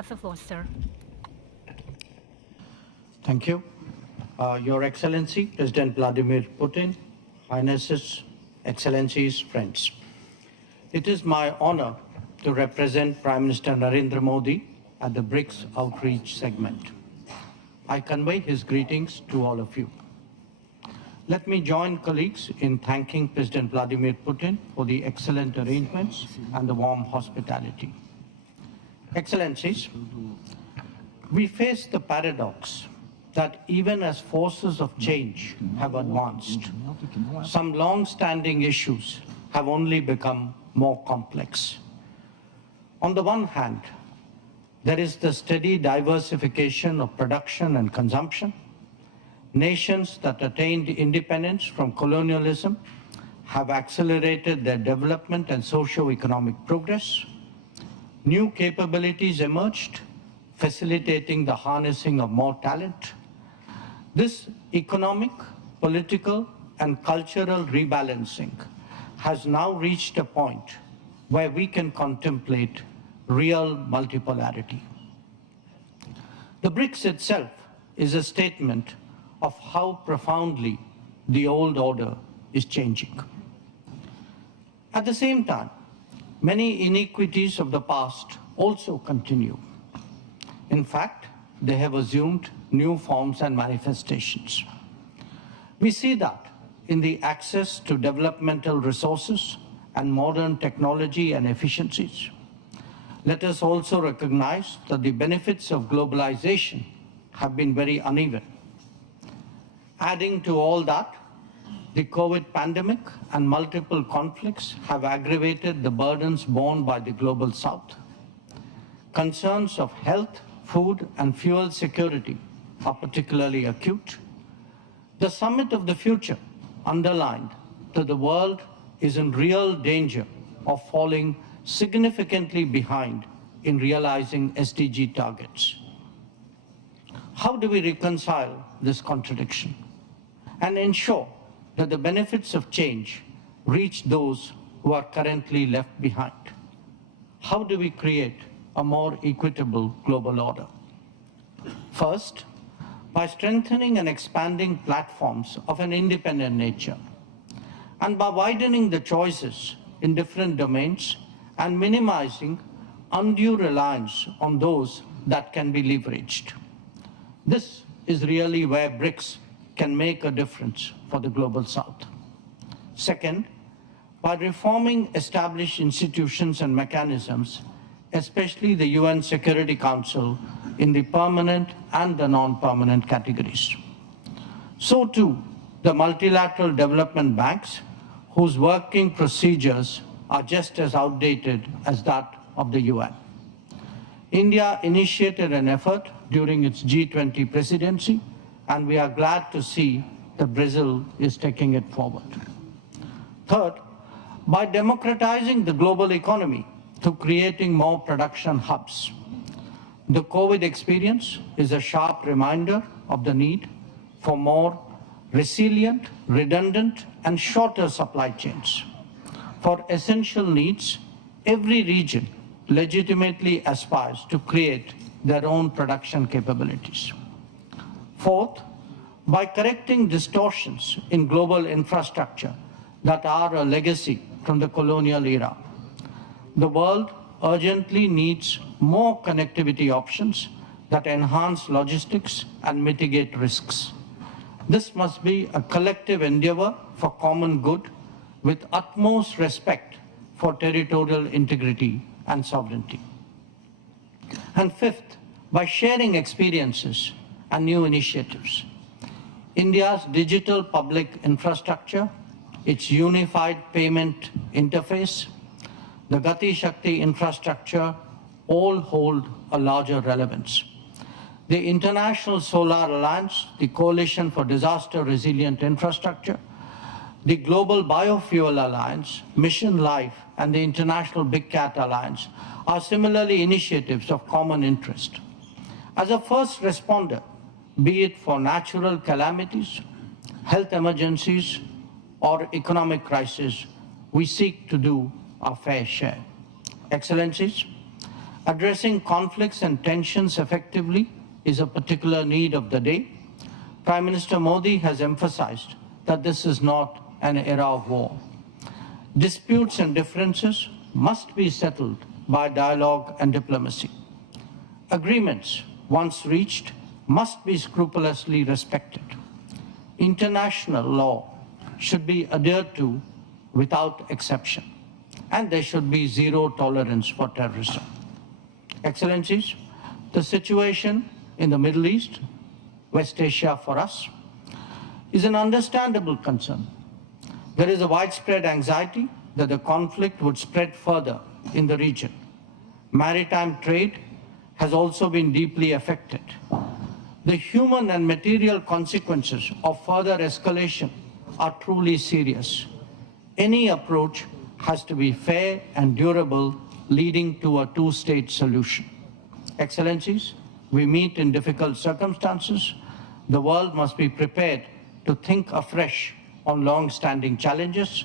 have the floor, sir. Thank you. Your Excellency, President Vladimir Putin, Highnesses, Excellencies, friends. It is my honor to represent Prime Minister Narendra Modi at the BRICS outreach segment. I convey his greetings to all of you. Let me join colleagues in thanking President Vladimir Putin for the excellent arrangements and the warm hospitality. Excellencies, we face the paradox that even as forces of change have advanced, some long-standing issues have only become more complex. On the one hand, there is the steady diversification of production and consumption. Nations that attained independence from colonialism have accelerated their development and socio-economic progress. New capabilities emerged, facilitating the harnessing of more talent. This economic, political, and cultural rebalancing has now reached a point where we can contemplate real multipolarity. The BRICS itself is a statement of how profoundly the old order is changing. At the same time, many inequities of the past also continue. In fact, they have assumed new forms and manifestations. We see that in the access to developmental resources and modern technology and efficiencies. Let us also recognize that the benefits of globalization have been very uneven. Adding to all that, the COVID pandemic and multiple conflicts have aggravated the burdens borne by the global South. Concerns of health, food, and fuel security are particularly acute. The Summit of the Future underlined that the world is in real danger of falling significantly behind in realizing SDG targets. How do we reconcile this contradiction and ensure that the benefits of change reach those who are currently left behind? How do we create a more equitable global order? First, by strengthening and expanding platforms of an independent nature, and by widening the choices in different domains and minimizing undue reliance on those that can be leveraged. This is really where BRICS can make a difference for the global South. Second, by reforming established institutions and mechanisms, especially the UN Security Council in the permanent and the non-permanent categories. So too, the multilateral development banks, whose working procedures are just as outdated as that of the UN. India initiated an effort during its G20 presidency, and we are glad to see that Brazil is taking it forward. Third, by democratizing the global economy through creating more production hubs. The COVID experience is a sharp reminder of the need for more resilient, redundant, and shorter supply chains. For essential needs, every region legitimately aspires to create their own production capabilities. Fourth, by correcting distortions in global infrastructure that are a legacy from the colonial era. The world urgently needs more connectivity options that enhance logistics and mitigate risks. This must be a collective endeavor for common good with utmost respect for territorial integrity and sovereignty. And fifth, by sharing experiences and new initiatives. India's digital public infrastructure, its unified payment interface, the Gati Shakti infrastructure all hold a larger relevance. The International Solar Alliance, the Coalition for Disaster Resilient Infrastructure, the Global Biofuel Alliance, Mission Life, and the International Big Cat Alliance are similarly initiatives of common interest. As a first responder, be it for natural calamities, health emergencies, or economic crisis, we seek to do our fair share. Excellencies, Addressing conflicts and tensions effectively is a particular need of the day. Prime Minister Modi has emphasized that this is not an era of war. Disputes and differences must be settled by dialogue and diplomacy. Agreements, once reached, must be scrupulously respected. International law should be adhered to without exception, and there should be zero tolerance for terrorism. Excellencies, the situation in the Middle East, West Asia for us, is an understandable concern. There is a widespread anxiety that the conflict would spread further in the region. Maritime trade has also been deeply affected. The human and material consequences of further escalation are truly serious. Any approach has to be fair and durable, leading to a two-state solution. Excellencies, we meet in difficult circumstances. The world must be prepared to think afresh on long-standing challenges.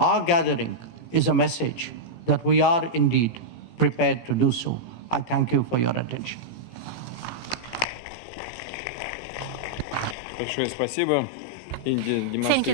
Our gathering is a message that we are indeed prepared to do so. I thank you for your attention. Большое спасибо. Индия демонстрирует